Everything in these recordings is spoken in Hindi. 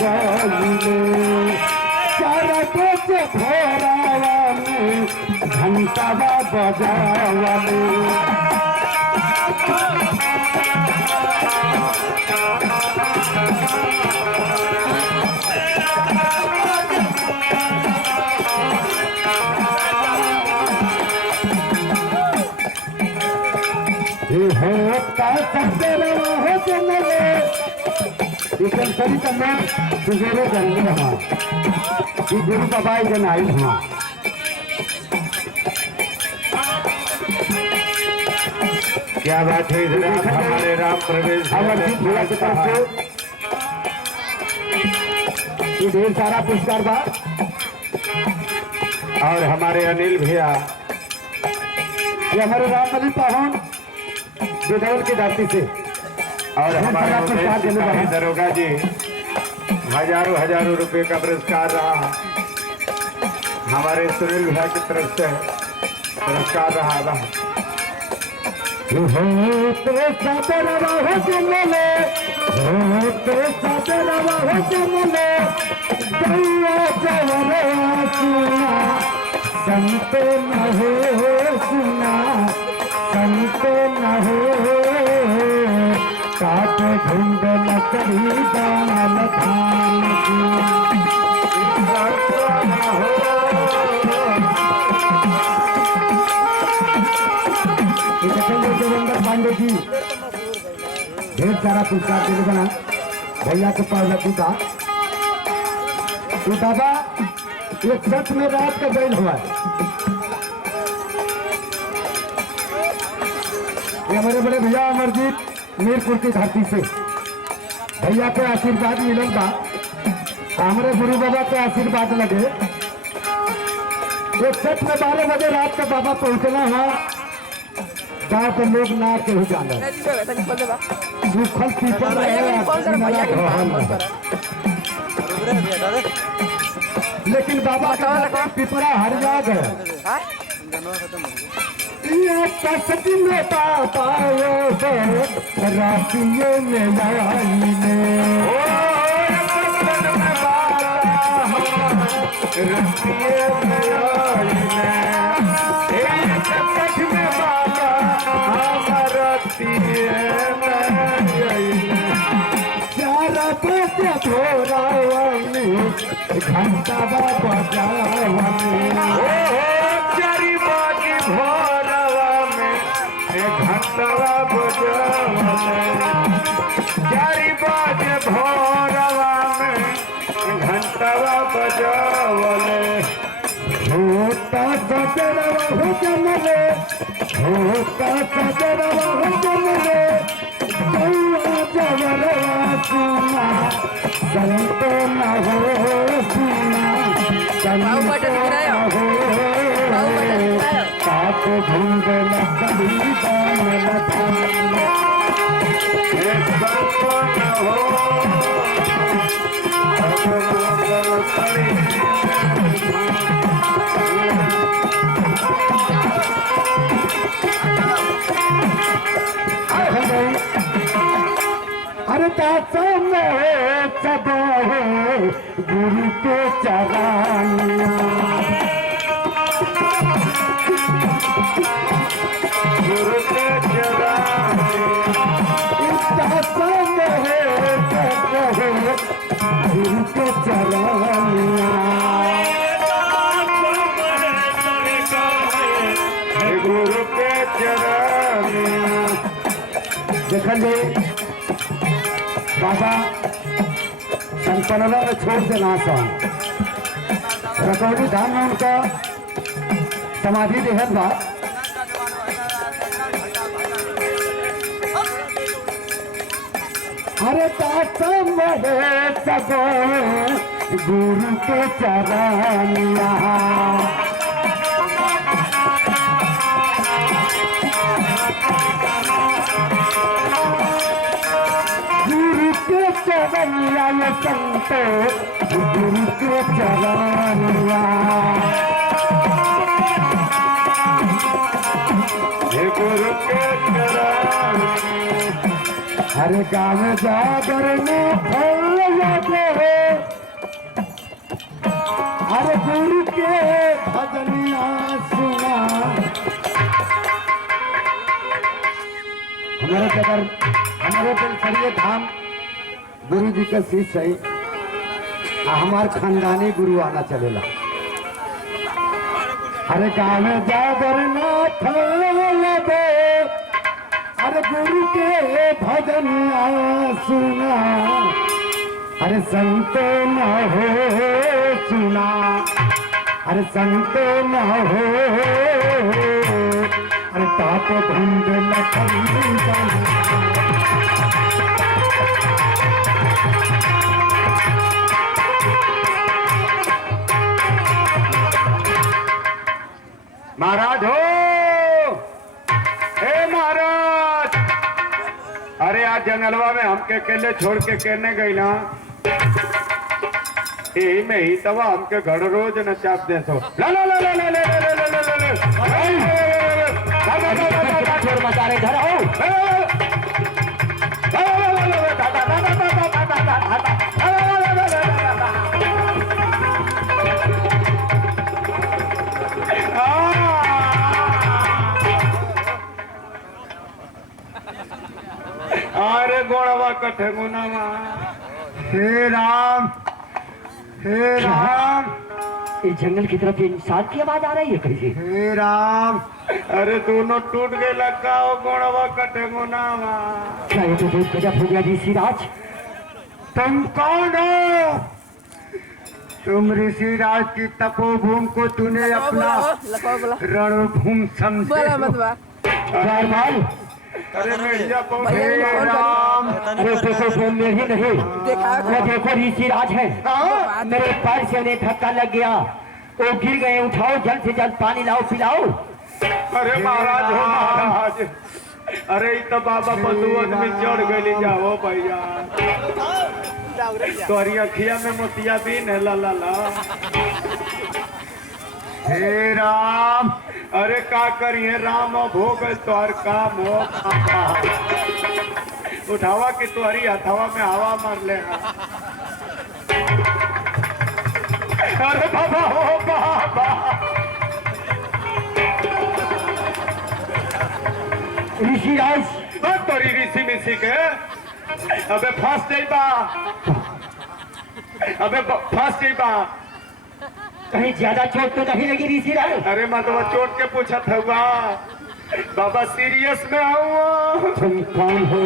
गईले चारा बजे भोरावा में घंटावा बजावले सभी का मैं सुबेरे जानले हाँ कि गुरु बाबा जन आई हाँ क्या बात है हमारे राम प्रवेश अमरजीत भैया की तरफ से ये ढेर सारा पुरस्कार बा और हमारे अनिल भैया ये हमारे राममली पाहुन बेदौल की धरती से और हमारे दरोगा जी हजारों रुपए का पुरस्कार रहा। हमारे सुनील भैया की तरफ से पुरस्कार रहा। संत न हो सुना संत न हो काट ढूंढ लकड़ी दाल खान देवेंद्र पांडे जी ढेर सारा पुरस्कार दिले बना भैया के पार्वती का तो बाबा एक सच में रात का बैल हुआ ये हमारे बड़े भैया अमरजीत मीरपुर की धरती से भैया के आशीर्वाद मिलल बा हमारे गुरु बाबा के आशीर्वाद लगे एक सच में 12 बजे रात का बाबा पहुंचना है गाँव के लोग ना केहू जाना सूखल पीपल लेकिन बाबा का पिपरा हरिया गया कसती में पापा राशियों में घंटा बजावने चारी बाजी भोरवा में घंटवा बजावने चारी बाजी भोरवा में घंटवा बजावने होता सजरवा हो जमले होता सजरवा हो जमले जवरवा सुना संत न हो सुना संत न हो काट ढूंढ लकड़ी दाल खान संत न हो अरे दासा में सब गुरु के चरानिया गुरु के चरानिया दासा में सब गुरु के चरानिया गुरु के चरानिया देखिए बाबा संतनवा में छोड़ देना सन रकौड़ी धाम में उनका समाधि देहत बा अरे तातम सब गुरु के चरानिया चरनिया ये संतो गुरु के चरनिया हे गुरु के चरनिया हर गाँव जागर में फल लगे अरे गुरु के भजनिया सुना। हमारे दिलचर्या धाम गुरु जी का शिष्य है, हमार खानदानी गुरु आना चलेला। अरे गाँव जागरनाथ लगे, अरे गुरु के भजन सुना। अरे संत न हो सुना, अरे संत न हो, अरे ताप भंग लखन महाराज हो, हे महाराज, अरे आज जंगलवा में हमके अकेले छोड़ के कहने गई ना, यही में ही तवा हमके घर रोज न चाप दे सो। ला ला ला ला ला ला ला ला ला ला मचा रहे घर आओ। अरे गोड़वा कठे गुनामा, हे राम, हे राम। इस जंगल की तरफ इंसान की आवाज आ रही है कैसे? हे राम, अरे दोनों टूट गए लगा गोड़वा कटे गुनामा। क्या ये तो बहुत गजब हो गया ऋषिराज। तुम कौन हो? तुम ऋषिराज की तपोभूमि को तूने अपना रणभूमि समझे। अरे हे राम, अरे देखो बोलने ही नहीं, वो देखो ऋषिराज है। मेरे पैर से उन्हें धक्का लग गया, वो गिर गए। उठाओ, जल्द से जल्द पानी लाओ, पिलाओ। अरे महाराज हो महाराज, अरे तो बाबा बंधुअन में चढ़ गई जाओ भैया। तोरी अखिया में मोतिया बीन है, ला ला ला। हे राम, अरे का करिए राम भोग तोहर काम हो। उठावा की तोहरी हथवा में हवा मार ले। अरे बाबा हो बाबा, ऋषिराज तोरी ऋषि मिसी के अबे फंस जाइबा, अबे फंस जाइबा। कहीं ज्यादा चोट तो नहीं लगी ऋषिराज? अरे मतवा चोट के पूछा था बाबा, सीरियस में आओ। तुम कौन हो?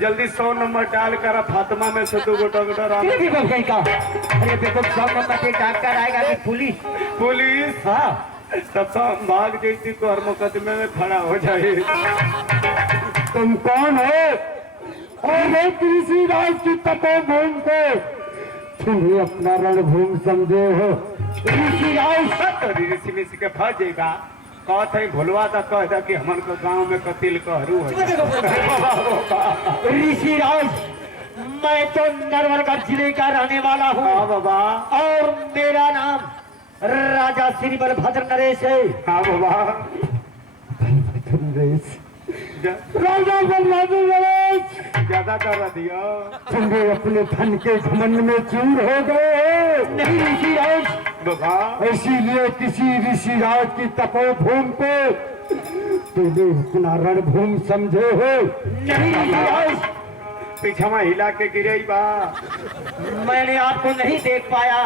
जल्दी 100 नंबर डाल कर फातिमा में से 2 डॉक्टर आ। अरे देखो 100 नंबर पे डॉक्टर आएगा कि पुलिस? पुलिस? हाँ, तब तो हम भाग जाती तो हर मुकदमे में खड़ा हो जाए। तुम कौन हो? और ऋषिराज की तपोभूमि को तुम्हें अपना रणभूमि समझे हो? ऋषिराज ऋषि मिसी के फंस जाएगा। कहते ही भुलवा था, कहता कि हमारे को गांव में कतिल कहरू हो। ऋषिराज, मैं तो नरवरगढ़ जिले का रहने वाला हूँ। हाँ बाबा। और मेरा नाम राजा श्री बलभद्र नरेश है। हाँ बाबा। नरेश, राजा बलभद्र नरेश, ज्यादा कर दिया। तुम्हें अपने धन के घमंड में चूर हो गए। नहीं ऋषिराज बाबा, इसीलिए किसी ऋषिराज की तपोभूमि को तुमने अपना रणभूमि समझे हो? नहीं ऋषिराज, पीछा में हिला के गिरे बा। मैंने आपको नहीं देख पाया,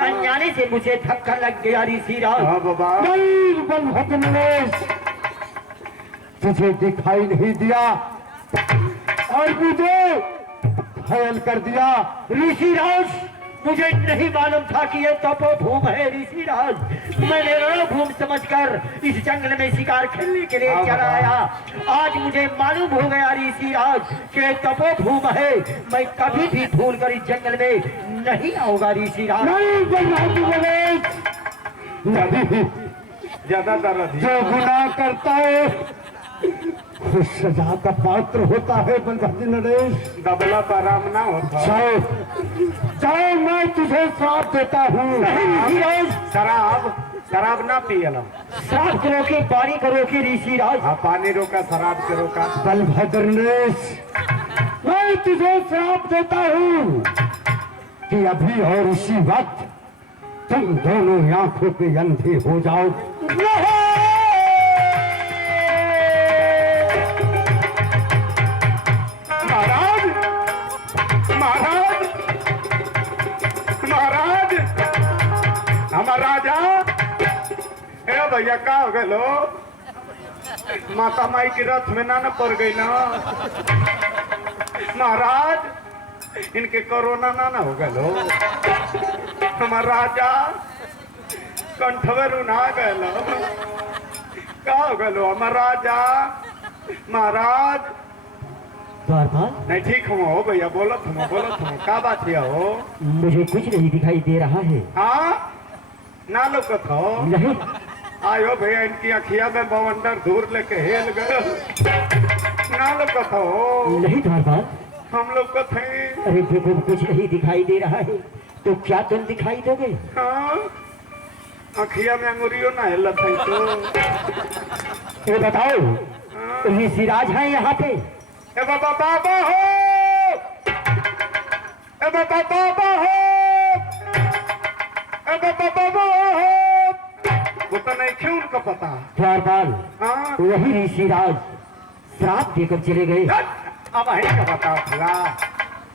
अनजाने से मुझे धक्का लग गया ऋषिराज। हाँ बाबा। नहीं बलभद्र नरेश, तुझे दिखाई नहीं दिया और मुझे घायल कर दिया। ऋषिराज, मुझे नहीं मालूम था कि ये तपोभूमि है ऋषिराज। मैंने रणभूमि समझकर इस जंगल में शिकार खेलने के लिए चला आया। आज मुझे मालूम हो गया ऋषिराज कि तपोभूमि है। मैं कभी भी भूल कर इस जंगल में नहीं आऊंगा ऋषिराज। ज्यादा दर्द जो गुनाह करता है उस सजा का पात्र होता है। बलभद्र नरेश, दबला तो आराम ना होता। जाओ जाओ, मैं तुझे श्राप देता हूँ। शराब ना पियला। श्राप करो के पानी करो के ऋषिराज। हाँ, पानी रोका, शराब से रोका। बलभद्र नरेश, मैं तुझे श्राप देता हूँ कि अभी और इसी वक्त तुम दोनों आंखों के अंधे हो जाओ। महाराज महाराज महाराज हमार राजा ए भैया का हो गए लो माता माई की रथ में ना पड़ गई ना महाराज इनके कोरोना ना हो गए लो हमार राजा कंठवे रुना गए लो का हो गए लो हमार राजा महाराज द्वारपाल, नहीं ठीक हो भैया बोलो तुम का बात है हो मुझे कुछ नहीं दिखाई दे रहा है। हाँ ना लोकत हो नहीं, आयो भैया इनकी अखिया में बवंडर दूर लेके हेल गए ना लोकत हो नहीं द्वारपाल, हम लोग को थे अरे देखो कुछ नहीं दिखाई दे रहा है, तो क्या तुम दिखाई दोगे? हाँ अखिया में अंगुरियो ना हिलत है तो ये बताओ, हाँ। ऋषिराज है यहाँ पे? ए बाबा बाबा हो ए बाबा बाबा हो ए बाबा बाबा हो वो तो नहीं क्यों उनको पता द्वारपाल, हाँ वही ऋषिराज श्राप देकर चले गए। अब है क्या बता भला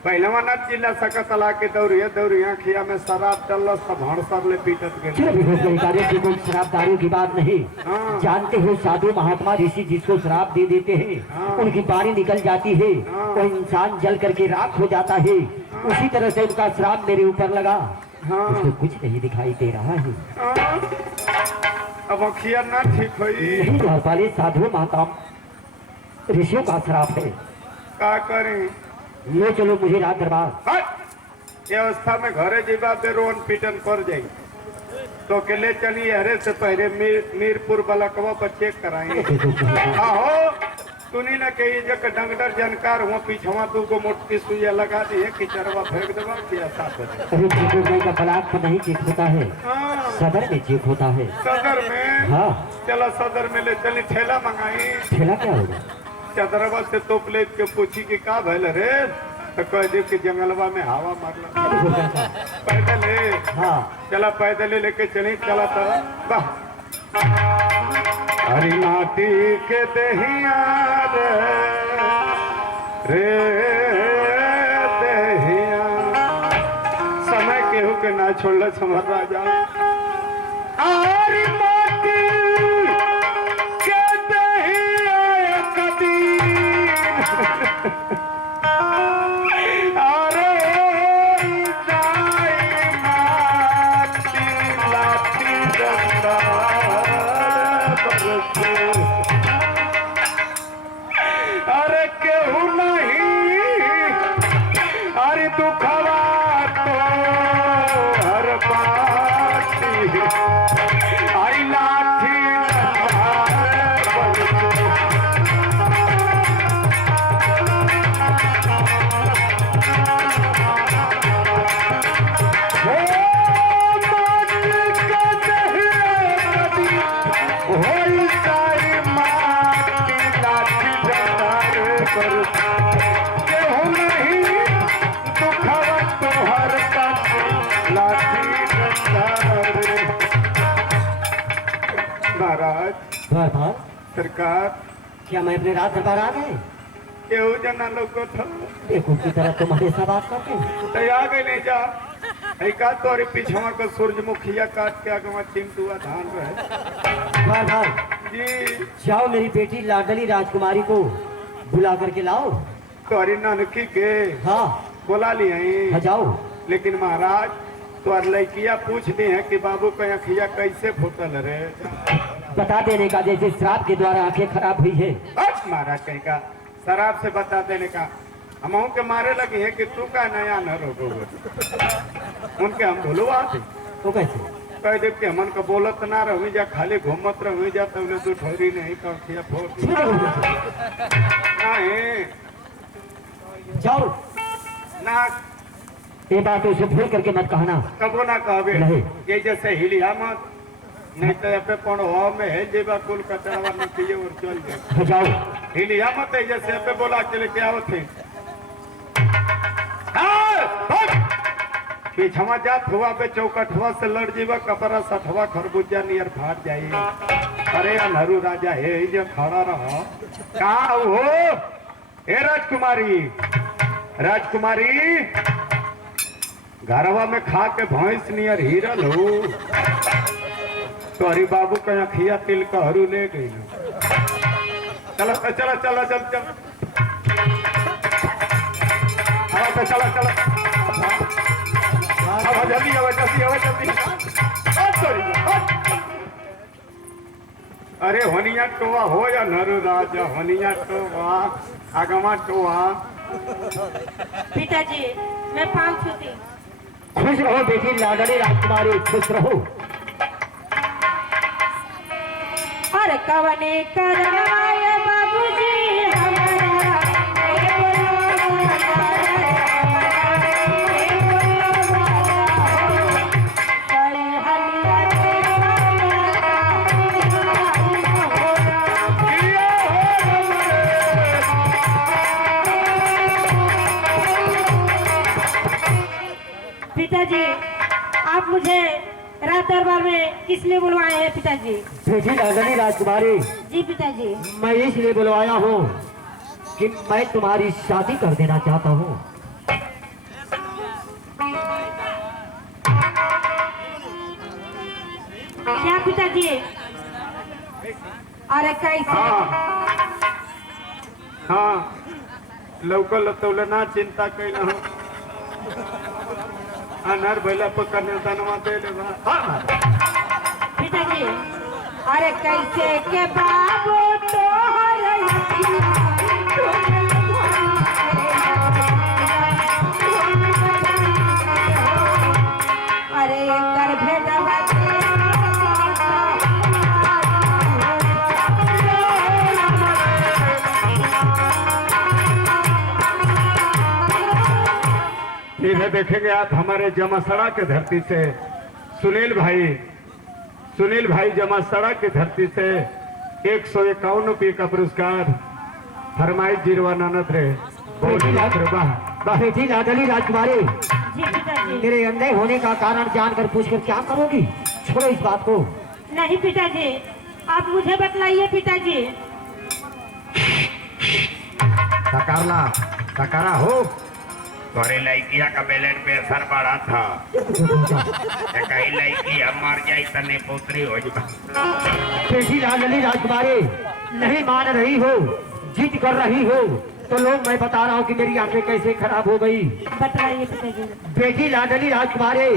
पहले ना चिल्ला सकत ला के दौड़िया खिया में शराब चल सब हड़सर ले पीटत चलो गए देखो बेचारे की कोई शराब दारू की बात नहीं। हाँ। जानते हो साधु महात्मा ऋषि जिसको शराब दे देते हैं, हाँ। उनकी बारी निकल जाती है, हाँ। वो इंसान जल करके राख हो जाता है। उसी तरह से उनका श्राप मेरे ऊपर लगा। हाँ। उसको कुछ नहीं दिखाई दे रहा है। हाँ। अब अखिया ना ठीक हुई यही द्वारपाल साधु महात्मा ऋषियों का श्राप है। का करें ले चलो मुझे राज दरबार। हट! ये अवस्था में घरे जीवा पे रोन पीटन कर जाई तो के ले चलिए हरे से पहले मीरपुर बलकवा पर चेक कराएंगे आहो सुनी न कही जक डंगडर जानकार हुआ पीछवा दू गो मोटी सुइया लगा दी है किचरवा फेंक देवा किया साथ अरे देखो का ब्लॉक पर नहीं चेक होता है, हाँ सदर में चेक होता है। सदर में हाँ। चला सदर में ले चली ठेला मंगाई ठेला क्या होगा? चदरवा से तोप ले के पूछी कि का भैल रे तो कह दी कि जंगलवा में हवा मारला देखो कैसा। पैदल है हाँ। चला पैदल ही लेके चली चला तो वाह हरी माटी के दहिया रे दहिया समय केहू के ना छोड़ समर राजा हरी माटी के दहिया कदी अरे जाई माटी लाठी डंडा बरसे अरे केहू नहीं अरे दुखवा तो हर बाटी आई लाठी डंडा बरसे महाराज द्वारपाल, सरकार क्या मैं अपने राज दरबार आ गए? केहू जना लोग को था देखो की तरह तुम्हारे साथ बात करते हैं। तो आ गए नहीं जा का तोरे पीछवा का सूरजमुखिया काट के आगे चिंटुआ धान रहे द्वारपाल, जी जाओ मेरी बेटी लाडली राजकुमारी को बुला करके लाओ। तोरी नानकी के हाँ। बोला लिए हाँ जाओ। लेकिन महाराज तो लड़किया पूछते हैं कि बाबू का अखिया कैसे फूटल रे बता देने का, जैसे श्राप के द्वारा आंखें खराब हुई है। महाराज कहीं का शराब से बता देने का हम के मारे लगे हैं कि तू का नया न रोको उनके हम भूलवा थे तो कैसे? कह दे कि हमन का बोलत ना रही जा खाली घूमत रही जा तब तू ठोरी नहीं कखिया फोड़ नहीं जाओ। ना ये बात उसे भूल करके मत कहना। कबो ना कहबे नहीं। ये जैसे हिलिया मत नहीं तो ये पे पौन हो में है जेबा कुल कचरा न पिए और चल जाए हाँ जाओ। हिलिया मत है जैसे पे बोला चले के आओ थे पीछवा जात हुआ पे चौकठवा से लड़ जीवा कपड़ा सठवा खरबूजा नियर फाट जाई। अरे अनहरू राजा हे जो खड़ा रहो का हो ए राजकुमारी राजकुमारी घरवा में खा के भैंस नियर हिरल हो तोहरी बाबू के अखिया तिल कहरू ले गई। चलो चलो चलो चल चल चलो चलो जल्दी जल्दी अरे होनिया टोवा हो या नरु राजा होनिया टोवा आगमा टोवा। पिताजी मैं पाँव छूती। खुश रहो बेटी लाडली राजकुमारी खुश रहो। और कवने करवाए बाबूजी हमारा पिताजी आप मुझे रात दरबार में किस लिए बुलवाए हैं पिताजी? बेटी लाडली राजकुमारी जी पिताजी। मैं इसलिए बुलवाया हूँ कि मैं तुम्हारी शादी कर देना चाहता हूँ। क्या पिताजी? अरे कैसे? हाँ लौकल तौले ना चिंता कैला हो अनर भैला पकड़ने तनवा दे ले पिताजी अरे कैसे के बाबू तो अरे कर भेजवा ठीक है देखेंगे आप हमारे जमासड़ा के धरती से सुनील भाई जमासड़ा की धरती से 151 रुपये का पुरस्कार फरमाइश जीरवा ननद रे बेटी लाडली राजकुमारी जी पिताजी। मेरे अंधे होने का कारण जानकर पूछकर क्या करोगी? छोड़ो इस बात को। नहीं पिताजी आप मुझे बतलाइए पिताजी। सकारा हो तोरे लड़किया का बैलेंस पे असर बढ़ा था कहीं लड़की हम मर जाए तने पुत्री हो जाए। बेटी लाडली राजकुमारी नहीं मान रही हो जिद कर रही हो तो लोग मैं बता रहा हूँ कि मेरी आंखें कैसे खराब हो गई। बतलाइए पिताजी। बेटी लाडली राजकुमारी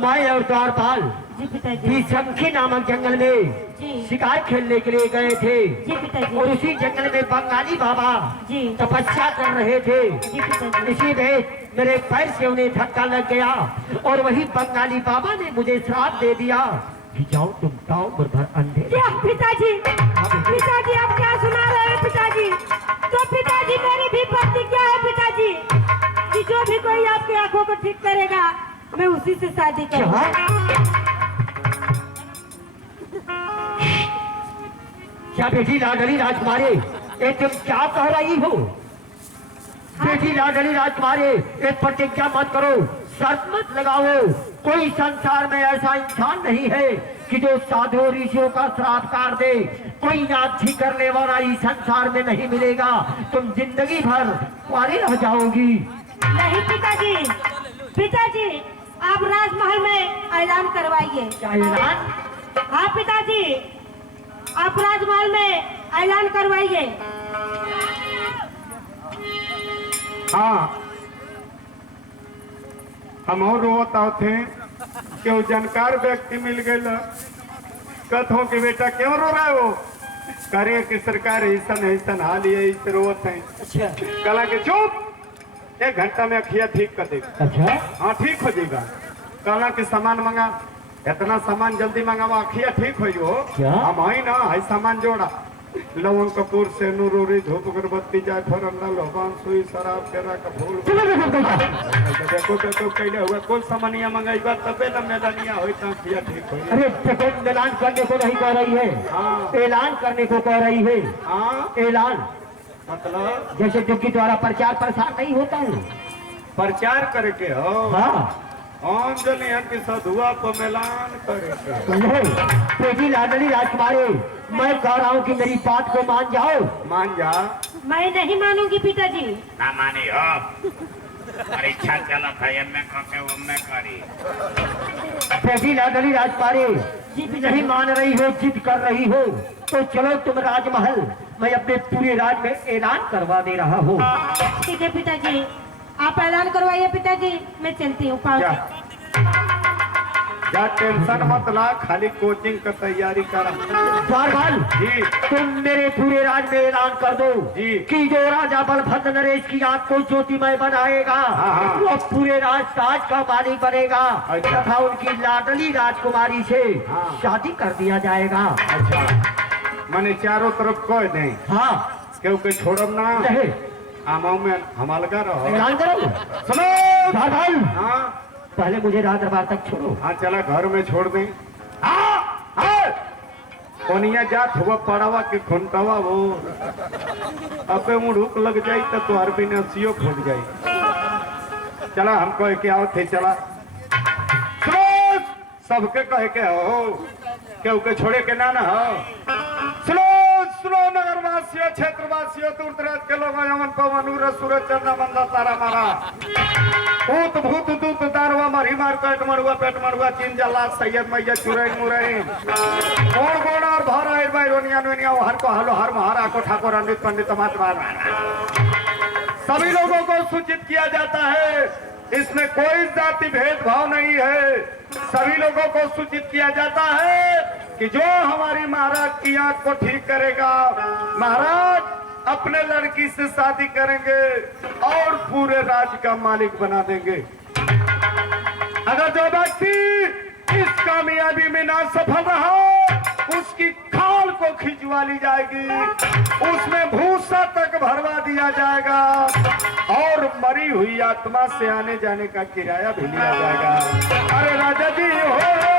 मैं और द्वारपाल जी पिताजी। शंखी नामक जंगल में जी शिकार खेलने के लिए गए थे जी पिताजी। और उसी जंगल में बंगाली बाबा जी तपस्या कर रहे थे। जी पिताजी। इसी में मेरे पैर से उन्हें धक्का लग गया और वही बंगाली बाबा ने मुझे श्राप दे दिया कि जाओ तुम गाँव भर अंधे। क्या पिताजी? पिताजी आप क्या सुना रहे हैं पिताजी? तो पिताजी मेरी भी प्रतिज्ञा है पिताजी कि जो भी कोई आपकी आंखों को ठीक करेगा मैं उसी से शादी करूंगा। क्या बेटी लाडली राजकुमारी ये तुम क्या कह रही हो? बेटी लाडली राजकुमारी एक प्रतिज्ञा मत करो, शर्त मत लगाओ। कोई संसार में ऐसा इंसान नहीं है कि जो साधु ऋषियों का श्राप काट दे। कोई नाथी करने वाला इस संसार में नहीं मिलेगा। तुम जिंदगी भर कुंवारी रह जाओगी। नहीं पिताजी पिताजी आप राजमहल में ऐलान करवाइए। क्या ऐलान? हाँ पिताजी आप राजमहल में ऐलान करवाइए। हाँ हम और रोता थे क्यों जानकार व्यक्ति मिल गए कथों के बेटा क्यों रो रहा है वो करे कि सरकार ऐसा हाल ये इस रोत है। अच्छा कला के चुप 1 घंटा में अखिया ठीक कर देगा। अच्छा हाँ ठीक हो जाएगा। कला के सामान मंगा इतना सामान जल्दी मंगावा अखिया ठीक हो जो। क्या? हम आई ना है सामान जोड़ा लवंग कपूर से नूरोरी धूप अगरबत्ती जायफल अंडा लोबान सुई शराब केरा का फूल देखो तो कैले हुआ कौन सामानिया मंगाईबा तबे ना मैदानिया होई ता किया ठीक होई। अरे देखो ऐलान करने को नहीं कह रही है। हाँ ऐलान करने को कह रही है। हाँ ऐलान मतलब जैसे जिनके द्वारा प्रचार प्रसार नहीं होता है। प्रचार करके हो। हाँ हम जनी है कि सधुआ पर मिलान करे नहीं तेजी लाडली राजकुमारी, मैं कह रहा हूँ कि मेरी बात को मान जाओ। मान जा। मैं नहीं मानूंगी पिताजी। ना मानी हो परीक्षा चला था एम के उम्मे करी। तेजी लाडली राजकुमारी, जी पिताजी। नहीं मान रही हो, जिद कर रही हो, तो चलो तुम राजमहल, मैं अपने पूरे राज में ऐलान करवा दे रहा हूँ। ठीक है पिताजी, आप ऐलान करवाइए पिताजी, मैं चलती हूँ। जा जा, टेंशन मत ला, खाली कोचिंग का तैयारी कर। द्वारपाल जी तुम मेरे पूरे राज में ऐलान कर दो जी। कि जो राजा बलभद्र नरेश की आंख को ज्योतिमय बनाएगा हाँ। वो पूरे ताज का मालिक बनेगा अच्छा। तथा उनकी लाडली राजकुमारी से हाँ। शादी कर दिया जाएगा। अच्छा, मैंने चारों तरफ कह दे हाँ क्योंकि छोड़ब ना, नहीं आमाओं में हमालगा रहो। ऐलान करो। सुनो। द्वारपाल हाँ पहले मुझे राज दरबार तक छोड़ो। हाँ, चला घर में छोड़ दे। कोनिया जात हुआ पड़ावा के खुंटावा वो अबे मुड़ूक लग जाई तो तुहार भी नसियो फूट जाई। चला हम कह के आओ थे, चला सुनो, सबके कहे के हो, केहू के छोड़े के ना हो। सुनो सुनो नगरवासियों, क्षेत्रवासियों, दूर दराज के लोग, यमन पवन उर सूरज चंद्र मंदा तारा मारा, भूत भूत दूत दारवा मरी मार पेट मरुआ पेट मरुआ चीन जल्ला सैयद मैया चुरैन मुरैन गोड़ गोड़ और भारा भाई रोनिया नोनिया हर को हलो हर महारा को ठाकुर अमृत पंडित सभी लोगों को सूचित किया जाता है। इसमें कोई जाति भेदभाव नहीं है। सभी लोगों को सूचित किया जाता है कि जो हमारी महाराज की आंख को ठीक करेगा, महाराज अपने लड़की से शादी करेंगे और पूरे राज्य का मालिक बना देंगे। अगर जो व्यक्ति इस कामयाबी में ना सफल रहा, उसकी खाल को खिंचवा ली जाएगी, उसमें भूसा तक भरवा दिया जाएगा और मरी हुई आत्मा से आने जाने का किराया भी लिया जाएगा। अरे राजा जी हो